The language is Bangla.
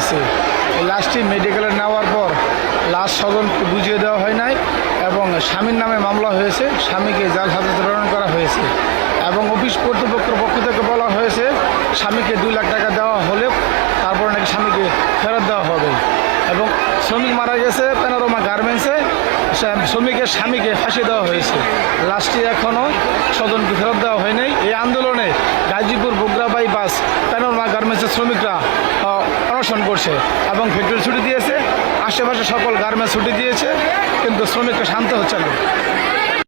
গেছে। এই লাশটি মেডিকেলে নেওয়ার পর লাশ স্বজনকে বুঝিয়ে দেওয়া হয় নাই এবং স্বামীর নামে মামলা হয়েছে, স্বামীকে জেল হাজতে প্রেরণ করা হয়েছে এবং অফিস কর্তৃপক্ষের পক্ষ থেকে বলা হয়েছে স্বামীকে 2 লাখ টাকা দেওয়া হলে তারপরে নাকি স্বামীকে ফেরত দেওয়া হবে। এবং শ্রমিক মারা গেছে প্যানোরামা গার্মেন্টসে, শ্রমিকের স্বামীকে ফাঁসি দেওয়া হয়েছে। লাশটি এখনও স্বজনকে ফেরত দেওয়া হয়নি। এই আন্দোলনে গাজীপুর বগুড়া বাইপাস প্যানোরামা গার্মেন্টসের শ্রমিকরা অনশন করছে এবং ফ্যাক্টরি ছুটি দিয়েছে, আশেপাশে সকল গার্মেন্টস ছুটি দিয়েছে, কিন্তু শ্রমিকরা শান্ত হচ্ছে না।